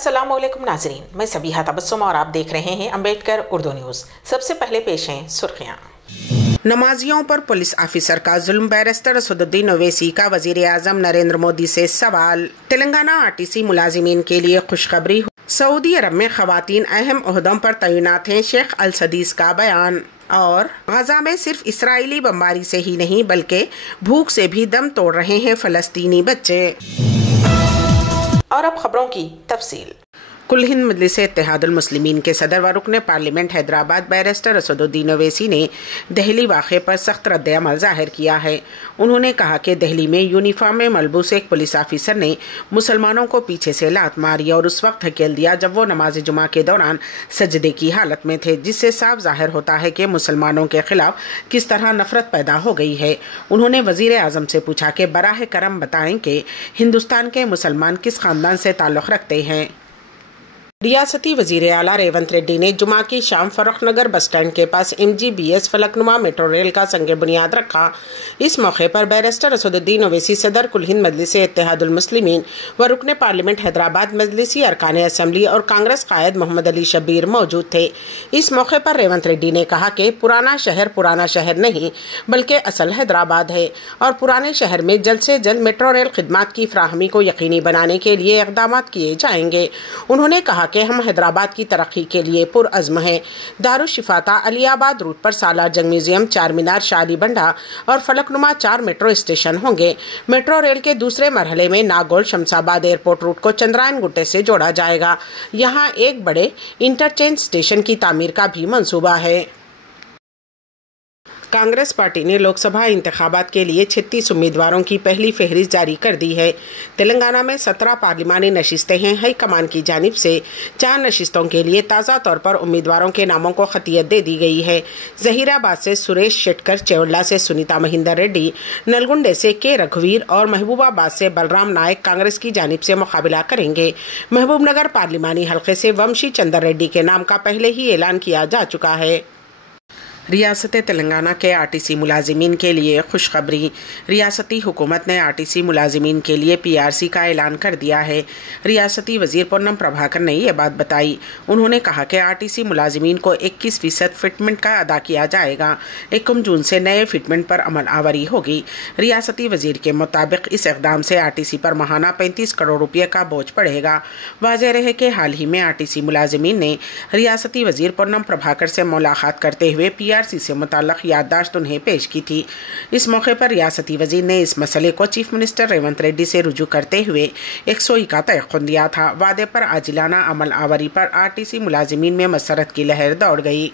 अस्सलाम वालेकुम नाजरीन, मैं सबीहा तबस्सुम और आप देख रहे हैं अम्बेडकर उर्दू न्यूज़। सबसे पहले पेश हैं सुर्खियाँ। नमाजियों पर पुलिस ऑफिसर का जुल्म, बैरिस्टर असदुद्दीन ओवैसी का वजीर आजम नरेंद्र मोदी से सवाल। तेलंगाना आरटीसी मुलाजिमीन के लिए खुशखबरी, सऊदी अरब में खवातीन अहम ओहदों पर तैनात हैं, शेख अल सदीस का बयान। और गजा में सिर्फ इसराइली बमबारी से ही नहीं बल्कि भूख से भी दम तोड़ रहे हैं फलस्तीनी बच्चे। और अब खबरों की तफसील। कुल हिंद मजलिस इत्तेहादुल मुस्लिमीन के सदर व रुकन पार्लियामेंट हैदराबाद बैरिस्टर असदुद्दीन ओवैसी ने दहली वाक़े पर सख्त रद्द-ए-अमल ज़ाहिर किया है। उन्होंने कहा कि दहली में यूनिफॉर्म में मलबूस एक पुलिस ऑफिसर ने मुसलमानों को पीछे से लात मारी और उस वक्त धकेल दिया जब वो नमाज जुमा के दौरान सजदे की हालत में थे, जिससे साफ ज़ाहिर होता है कि मुसलमानों के खिलाफ किस तरह नफरत पैदा हो गई है। उन्होंने वज़ीर आज़म से पूछा कि बराह करम बताएं कि हिंदुस्तान के मुसलमान किस ख़ानदान से ताल्लुक़ रखते हैं। रियासती वजीर आला रेवंत रेड्डी ने जुमा की शाम फर्रुखनगर बस स्टैंड के पास MGBS फलकनुमा मेट्रो रेल का संग बुनियाद रखा। इस मौके पर बैरिस्टर असदुद्दीन ओवैसी सदर कुल हिंद मजलिस इत्तेहादुल मुस्लिमीन व रुकन पार्लियामेंट हैदराबाद मजलिसी अरकान असम्बली और कांग्रेस कायद मोहम्मद अली शब्बीर मौजूद थे। इस मौके पर रेवंत रेड्डी ने कहा कि पुराना शहर नहीं बल्कि असल हैदराबाद है और पुराने शहर में जल्द से जल्द मेट्रो रेल खिदमात की फ्राहमी को यकीनी बनाने के लिए इक़दाम किए जाएंगे। उन्होंने कहा कि हम हैदराबाद की तरक्की के लिए पुरअज़्म हैं। दारुश्शिफाता अलियाबाद रूट पर सालार जंग म्यूजियम, चार मीनार, शाली बंडा और फलकनुमा 4 मेट्रो स्टेशन होंगे। मेट्रो रेल के दूसरे मरहले में नागौल शमशाबाद एयरपोर्ट रूट को चंद्रायन गुट्टे से जोड़ा जाएगा। यहाँ एक बड़े इंटरचेंज स्टेशन की तामीर का भी मंसूबा है। कांग्रेस पार्टी ने लोकसभा इंतखाबात के लिए 36 उम्मीदवारों की पहली फहरिस्त जारी कर दी है। तेलंगाना में 17 पार्लिमानी नशिस्तें हैं। हाई कमान की जानिब से 4 नशिस्तों के लिए ताज़ा तौर पर उम्मीदवारों के नामों को खतियत दे दी गई है। जहीराबाद से सुरेश शेट्टर, चेवल्ला से सुनीता महिंदर रेड्डी, नलगुंडे से के रघुवीर और महबूबाबाद से बलराम नायक कांग्रेस की जानिब से मुकाबला करेंगे। महबूबनगर पार्लिमानी हल्के से वंशी चंदर रेड्डी के नाम का पहले ही ऐलान किया जा चुका है। रियासत तेलंगाना के आरटीसी मुलाजिमीन के लिए खुशखबरी, रियासती हुकूमत ने आरटीसी मुलाजिमीन के लिए PRC का ऐलान कर दिया है। रियासती वजीर पूनम प्रभाकर ने यह बात बताई। उन्होंने कहा कि आरटीसी मुलाजिमीन को 21% फिटमेंट का अदा किया जाएगा। 1 जून से नए फिटमेंट पर अमल आवरी होगी। रियासती वजीर के मुताबिक इस इक़दाम से आरटीसी पर माहाना 35 करोड़ रुपये का बोझ पड़ेगा। वाज़ेह रहे कि हाल ही में आरटीसी मुलाजिमीन ने रियासती वजीर पूनम प्रभाकर से मुलाकात करते हुए PRC से मुताल्लिक़ याददाश्त उन्हें पेश की थी। इस मौके पर रियासती वजीर ने इस मसले को चीफ मिनिस्टर रेवंत रेड्डी से रुजू करते हुए 100 का तयक़ुन दिया था। वादे पर आजिलाना अमल आवरी पर आरटीसी मुलाजिमीन में मसरत की लहर दौड़ गई।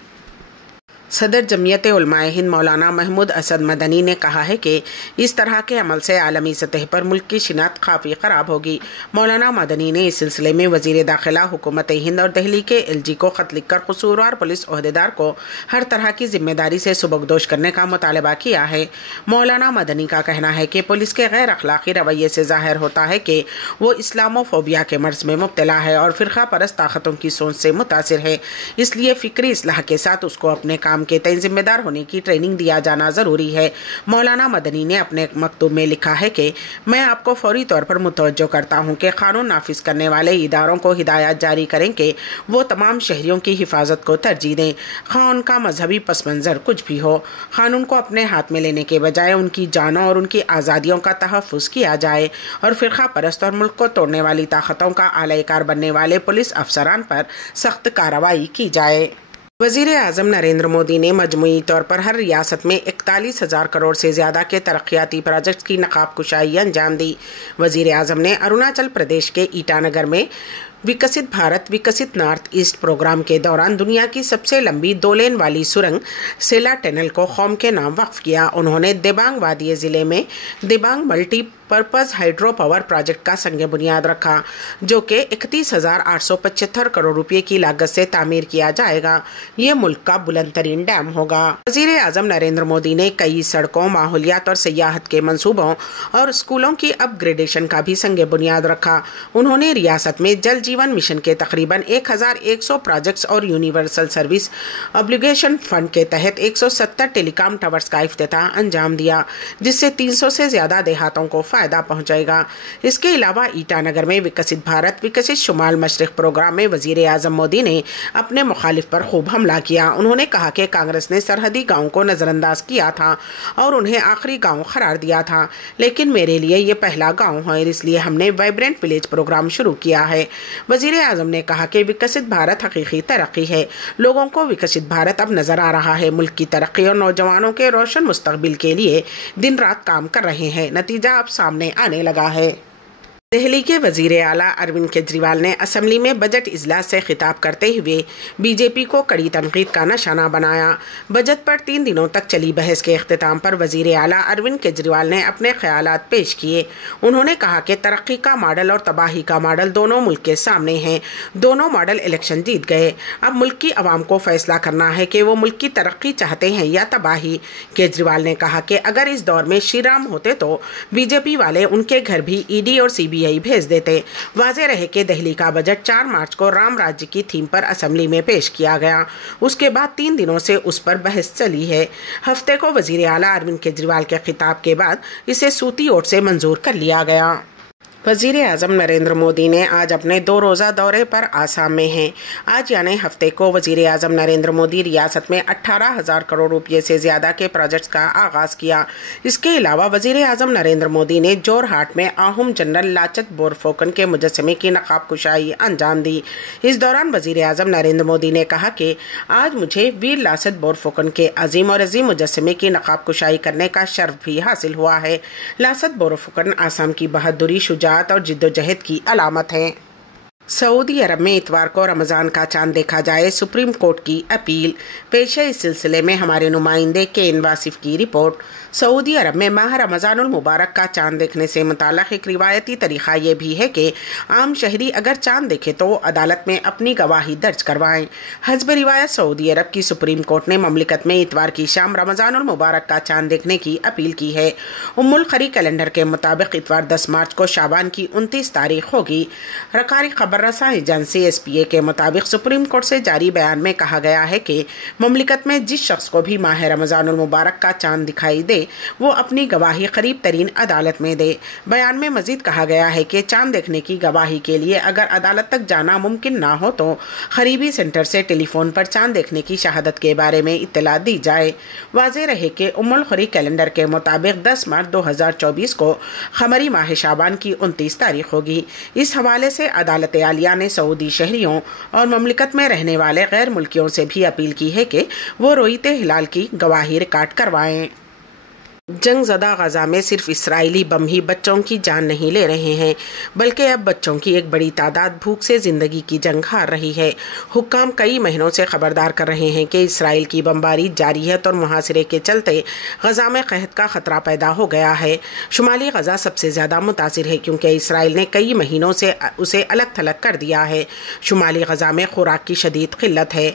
सदर जमीयत उलमाए हिंद मौलाना महमूद असद मदनी ने कहा है कि इस तरह के अमल से आलमी सतह पर मुल्क की शिनाख्त काफ़ी ख़राब होगी। मौलाना मदनी ने इस सिलसिले में वज़ीर दाखिला, हुकूमत हिंद और दहली के LG को ख़त लिखकर कसूरवार पुलिस ओहदेदार को हर तरह की जिम्मेदारी से सुबकदोश करने का मुतालबा किया है। मौलाना मदनी का कहना है कि पुलिस के गैर अखलाक़ी रवैये से ज़ाहिर होता है कि वो इस्लामोफोबिया के मर्ज़ में मुब्तला है और फ़िरक़ा परस्त ताकतों की सोच से मुतासिर है। इसलिए फ़िक्री इस्लाह के साथ उसको अपने काम के तय जिम्मेदार होने की ट्रेनिंग दिया जाना जरूरी है। मौलाना मदनी ने अपने मकतूब में लिखा है कि मैं आपको फौरी तौर पर मुतवज्जो करता हूँ कि कानून नाफिज करने वाले इदारों को हिदायत जारी करें कि वो तमाम शहरियों की हिफाजत को तरजीह दें, खां उनका मजहबी पस मंज़र कुछ भी हो। कानून को अपने हाथ में लेने के बजाय उनकी जानों और उनकी आज़ादियों का तहफ़्फ़ुज़ किया जाए और फ़िरक़ा परस्त और मुल्क को तोड़ने वाली ताकतों का आलाकार बनने वाले पुलिस अफसरान पर सख्त कार्रवाई की जाए। वज़ीर आज़म नरेंद्र मोदी ने मजमूई तौर पर हर रियासत में 41,000 करोड़ से ज़्यादा के तरक्याती प्रोजेक्ट की नकाब कुशाई अंजाम दी। वज़ीर आज़म ने अरुणाचल प्रदेश के ईटानगर में विकसित भारत विकसित नॉर्थ ईस्ट प्रोग्राम के दौरान दुनिया की सबसे लंबी 2 लेन वाली सुरंग सेला टनल को कौम के नाम वक्फ किया। उन्होंने दिबांग वादिये ज़िले में Dibang multi purpose hydro power project का संग बुनियाद रखा, जो कि 31,875 करोड़ रुपए की लागत से तामीर किया जाएगा। ये मुल्क का बुलंद तरीन डैम होगा। वज़ीर आज़म नरेंद्र मोदी ने कई सड़कों, माहौलियात और सियाहत के मंसूबों और स्कूलों की अपग्रेडेशन का भी संग बुनियाद रखा। उन्होंने रियासत में जल जीवन मिशन के तकरीबन 1100 प्रोजेक्ट्स और यूनिवर्सल सर्विस ऑब्लिगेशन फंड के तहत 170 टेलीकॉम टावर्स का इफ्तिताह अंजाम दिया, जिससे 300 से ज्यादा देहातों को फायदा पहुंचेगा। इसके अलावा ईटानगर में विकसित भारत विकसित शुमाल मशरिक प्रोग्राम में वजीर आजम मोदी ने अपने मुखालिफ पर खूब हमला किया। उन्होंने कहा कि कांग्रेस ने सरहदी गाँव को नजरअंदाज किया था और उन्हें आखिरी गाँव करार दिया था, लेकिन मेरे लिए ये पहला गाँव है, इसलिए हमने वाइब्रेंट विलेज प्रोग्राम शुरू किया है। वजीर आजम ने कहा कि विकसित भारत हकीकी तरक्की है। लोगों को विकसित भारत अब नजर आ रहा है। मुल्क की तरक्की और नौजवानों के रोशन मुस्तकबिल के लिए दिन रात काम कर रहे हैं। नतीजा अब सामने आने लगा है। दिल्ली के वजीर आला अरविंद केजरीवाल ने असेंबली में बजट इजलास से खिताब करते हुए बीजेपी को कड़ी तनकीद का निशाना बनाया। बजट पर 3 दिनों तक चली बहस के अख्तिताम पर वजीर आला अरविंद केजरीवाल ने अपने ख्यालात पेश किए। उन्होंने कहा कि तरक्की का मॉडल और तबाही का मॉडल दोनों मुल्क के सामने हैं। दोनों मॉडल इलेक्शन जीत गए। अब मुल्क की आवाम को फैसला करना है कि वो मुल्क की तरक्की चाहते हैं या तबाही। केजरीवाल ने कहा कि अगर इस दौर में श्री राम होते तो बीजेपी वाले उनके घर भी ईडी और सीबीआई भेज देते। वाज़ेह रहे कि दिल्ली का बजट 4 मार्च को राम राज्य की थीम पर असेंबली में पेश किया गया। उसके बाद 3 दिनों से उस पर बहस चली है। हफ्ते को वजीर आला अरविंद केजरीवाल के खिताब के बाद इसे सूती ओट से मंजूर कर लिया गया। वजीर आजम नरेंद्र मोदी ने आज अपने 2 रोज़ा दौरे पर आसाम में हैं। आज यानी हफ्ते को वजीर आजम नरेंद्र मोदी रियासत में 18,000 करोड़ रुपये से ज़्यादा के प्रोजेक्ट्स का आगाज़ किया। इसके अलावा वजीर आजम नरेंद्र मोदी ने जोरहाट में आहूम जनरल लाचत बोरफुकन के मुजस्समे की नकाब कुशाई अंजाम दी। इस दौरान वजीर आजम नरेंद्र मोदी ने कहा कि आज मुझे वीर लाचत बोरफुकन के अजीम और अजीम मुजस्समे की नकाब कुशाई करने का शर्फ भी हासिल हुआ है। लाचत बोरफुकन आसाम की बहादुरी, शुजाअत और जिद्दोजहद की अलामत है। सऊदी अरब में इतवार को रमज़ान का चांद देखा जाए, सुप्रीम कोर्ट की अपील। पेश है इस सिलसिले में हमारे नुमाइंदे के वासिफ की रिपोर्ट। सऊदी अरब में माह रमज़ानुल मुबारक का चांद देखने से मुताल्लिक़ एक रिवायती तरीक़ा ये भी है कि आम शहरी अगर चांद देखे तो अदालत में अपनी गवाही दर्ज करवाएं। हस्ब रिवायत सऊदी अरब की सुप्रीम कोर्ट ने ममलिकत में इतवार की शाम रमज़ानुल मुबारक का चांद देखने की अपील की है। उम्मुल खरी कैलेंडर के मुताबिक इतवार 10 मार्च को शाबान की 29 तारीख होगी। रकारी खबर रसा एजेंसी SPA के मुताबिक सुप्रीम कोर्ट से जारी बयान में कहा गया है कि ममलिकत में जिस शख्स को भी माह रमज़ानुल मुबारक का चांद दिखाई दे वो अपनी गवाही करीब तरीन अदालत में दे। बयान में मजीद कहा गया है कि चांद देखने की गवाही के लिए अगर अदालत तक जाना मुमकिन ना हो तो करीबी सेंटर से टेलीफोन पर चांद देखने की शहादत के बारे में इत्तला दी जाए। वाज़ेह रहे कि उम्मुल खरी कैलेंडर के मुताबिक 10 मार्च 2024 को खमरी माह शाबान की 29 तारीख होगी। इस हवाले से अदालत आलिया ने सऊदी शहरियों और ममलिकत में रहने वाले गैर मुल्कियों से भी अपील की है कि वो रोईते हिलाल की गवाही रिकॉर्ड करवाएं। जंग ज़दा गजा में सिर्फ इसराइली बम ही बच्चों की जान नहीं ले रहे हैं, बल्कि अब बच्चों की एक बड़ी तादाद भूख से ज़िंदगी की जंग हार रही है। हुक्काम कई महीनों से खबरदार कर रहे हैं कि इसराइल की बमबारी, जारियत और मुहासिरे के चलते गजा में कहत का ख़तरा पैदा हो गया है। शुमाली गजा सबसे ज़्यादा मुतासिर है क्योंकि इसराइल ने कई महीनों से उसे अलग थलग कर दिया है। शुमाली गजा में खुराक की शदीद किल्लत है।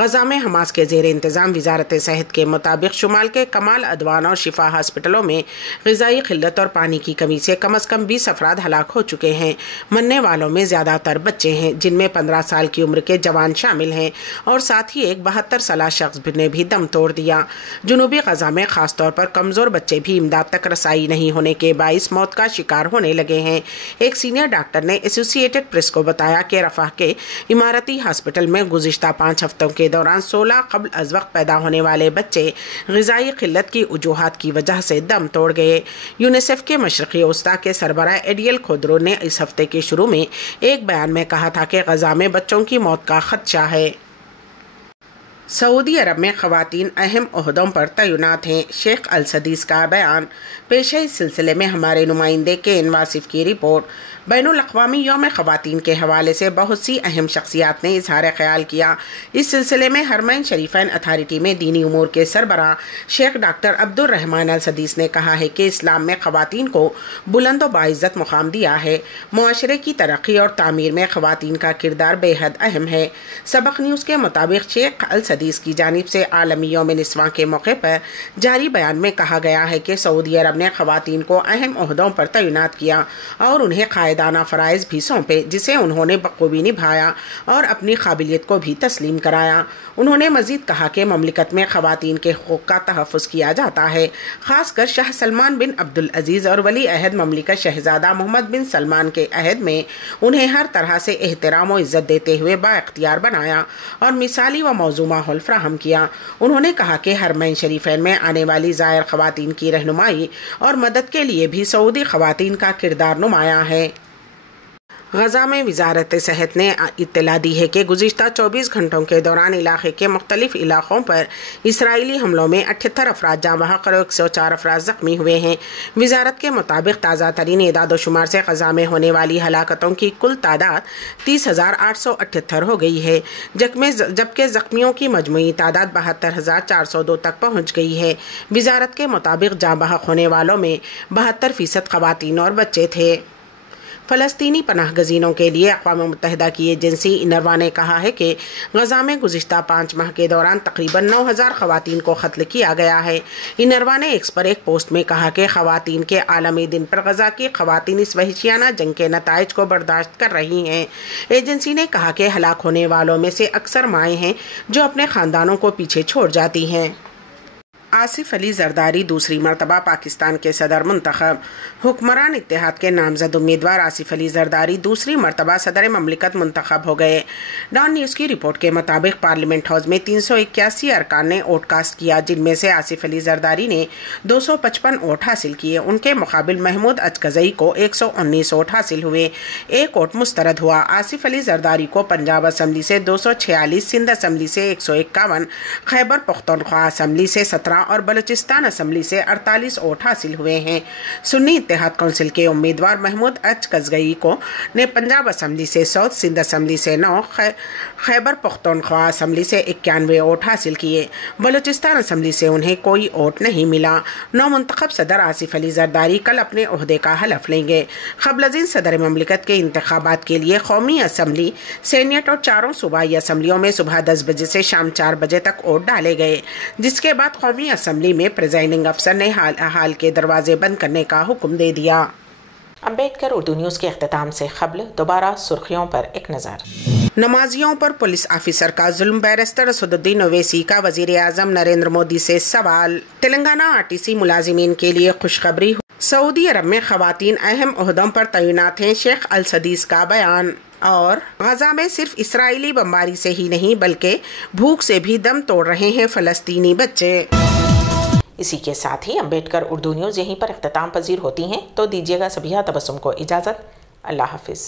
गजा में हमास के ज़ेर इंतज़ाम वजारत सेहत के मुताबिक शुमाल के कमाल अदवान और शिफा हॉस्पिटलों में ग़िज़ाई किल्लत और पानी की कमी से कम अज़ कम 20 अफराद हलाक हो चुके हैं। मरने वालों में ज़्यादातर बच्चे हैं, जिनमें 15 साल की उम्र के जवान शामिल हैं और साथ ही एक 72 साल शख्स ने भी दम तोड़ दिया। जुनूबी गजा में ख़ास तौर पर कमज़ोर बच्चे भी इमदाद तक रसाई नहीं होने के बाइस मौत का शिकार होने लगे हैं। एक सीनियर डॉक्टर ने एसोसिएटेड प्रेस को बताया कि रफ़ाह के इमारती हॉस्पिटल में गुज़िश्ता 5 हफ्तों के दौरान 16 कब्ल अज़ वक्त पैदा होने वाले बच्चे ग़िज़ाई किल्लत की वजूहात की वजह से दम तोड़ गए। यूनिसेफ के मशरक़ी वस्ता के सरबराह एडियल खोदरो ने इस हफ्ते के शुरू में एक बयान में कहा था कि गजा में बच्चों की मौत का खदशा है। सऊदी अरब में ख़वातीन अहम ओहदों पर तैनात हैं, शेख अल सदीस का बयान। पेश है इस सिलसिले में हमारे नुमाइंदे के वासिफ की रिपोर्ट। बैनुल अक़वामी यौम ख़वातीन के हवाले से बहुत सी अहम शख्सियात ने इजहार ख्याल किया। इस सिलसिले में हरमैन शरीफैन अथॉरिटी में दीनी उमूर के सरबराह शेख डॉक्टर अब्दुल रहमान अल सदीस ने कहा है कि इस्लाम में ख़वातीन को बुलंद व बाइज़्ज़त मुकाम दिया है। मुआशरे की तरक्की और तामीर में ख़वातीन का किरदार बेहद अहम है। सबक न्यूज़ के मुताबिक शेख अल सदीस की जानिब से आलमी यौम निस्वां के मौके पर जारी बयान में कहा गया है कि सऊदी अरब ने ख़वातीन को अहम ओहदों पर तैनात किया और उन्हें قائدانہ فرائض بھی سونپے جسے انہوں نے بخوبی نبھایا اور اپنی قابلیت کو بھی تسلیم کرایا۔ انہوں نے مزید کہا کہ مملکت میں خواتین کے حقوق کا تحفظ کیا جاتا ہے، خاص کر شاہ سلمان بن عبدالعزیز اور ولی عہد مملکت شہزادہ محمد بن سلمان کے عہد میں انہیں ہر طرح سے احترام و عزت دیتے ہوئے با اختیار بنایا اور مثالی و موزوں ماحول فراہم کیا۔ انہوں نے کہا کہ حرمین شریفین میں آنے والی زائر خواتین کی رہنمائی اور مدد کے لیے بھی سعودی خواتین کا کردار نمایاں ہے۔ غزہ میں وزارت صحت نے اطلاع دی ہے کہ گزشتہ 24 گھنٹوں کے دوران علاقے کے مختلف علاقوں پر اسرائیلی حملوں میں 78 افراد جاں بحق اور 104 افراد زخمی ہوئے ہیں۔ وزارت کے مطابق تازہ ترین اعداد و شمار سے غزہ میں ہونے والی ہلاکتوں کی کل تعداد 30,878 ہو گئی ہے، جبکہ زخمیوں کی مجموعی تعداد 72,402 تک پہنچ گئی ہے۔ وزارت کے مطابق جاں بحق ہونے والوں میں 72% خواتین اور بچے تھے۔ فلسطینی پناہ گزینوں کے لیے اقوام متحدہ کی ایجنسی انروا نے کہا ہے کہ غزہ میں گزشتہ 5 ماہ کے دوران تقریباً 9,000 خواتین کو قتل کیا گیا ہے۔ انروا نے ایکس پر ایک پوسٹ میں کہا کہ خواتین کے عالمی دن پر غزہ کی خواتین اس وحشیانہ جنگ کے نتائج کو برداشت کر رہی ہیں۔ ایجنسی نے کہا کہ ہلاک ہونے والوں میں سے اکثر مائیں ہیں جو اپنے خاندانوں کو پیچھے چھوڑ جاتی ہیں۔ آصف علی زرداری دوسری مرتبہ پاکستان کے صدر منتخب۔ حکمران اتحاد کے نامزد امیدوار آصف علی زرداری دوسری مرتبہ صدر مملکت منتخب ہو گئے۔ ڈان نیوز کی رپورٹ کے مطابق پارلیمنٹ ہاؤس میں 381 ارکان نے ووٹ کاسٹ کیا، جن میں سے آصف علی زرداری نے 255 ووٹ حاصل کیے۔ ان کے مقابل محمود اچکزئی کو 119 ووٹ حاصل ہوئے، ایک ووٹ مسترد ہوا۔ آصف علی زرداری کو پنجاب اسمبلی سے 246، سندھ اسمبلی سے 151، خیبر پختونخوا اسمبلی سے 17 اور بلوچستان اسمبلی سے 48 ووٹ حاصل ہوئے ہیں۔ سنی اتحاد کونسل کے امیدوار محمود اچکزئی نے پنجاب اسمبلی سے 100، سندھ اسمبلی سے 9، خیبر پختونخوا اسمبلی سے 91 ووٹ حاصل کیے۔ بلوچستان اسمبلی سے انہیں کوئی ووٹ نہیں ملا۔ نو منتخب صدر آصف علی زرداری کل اپنے عہدے کا حلف لیں گے۔ قبل ازیں صدر مملکت کے انتخابات کے لیے قومی اسمبلی، سینیٹ اور چاروں صوبائی اسمبلیوں میں صبح 10 بجے سے شام 4 بجے تک ووٹ ڈالے گئے، جس کے بعد قومی اسمبلی میں پریزائڈنگ افسر نے حال کے دروازے بند کرنے کا حکم دے دیا۔ امبیڈکر اردو نیوز کے اختتام سے قبل دوبارہ سرخیوں پر ایک نظر۔ نمازیوں پر پولیس آفیسر کا ظلم، بیرسٹر اسد الدین اویسی کا وزیر اعظم نریندر مودی سے سوال۔ تلنگانہ RTC ملازمین کے لیے خوشخبری، سعودی عرب میں خواتین اہم عہدوں پر تعینات ہیں، شیخ السدیس کا بیان۔ اور غزہ میں صرف اسرائیلی بمباری سے ہی نہیں بلکہ بھوک سے بھی دم توڑ رہے ہیں فلسطینی بچے۔ اسی کے ساتھ ہی امبیڈکر اردو نیوز یہیں پر اختتام پذیر ہوتی ہیں، تو دیجیے گا سبیہ تبسم کو اجازت۔ اللہ حافظ۔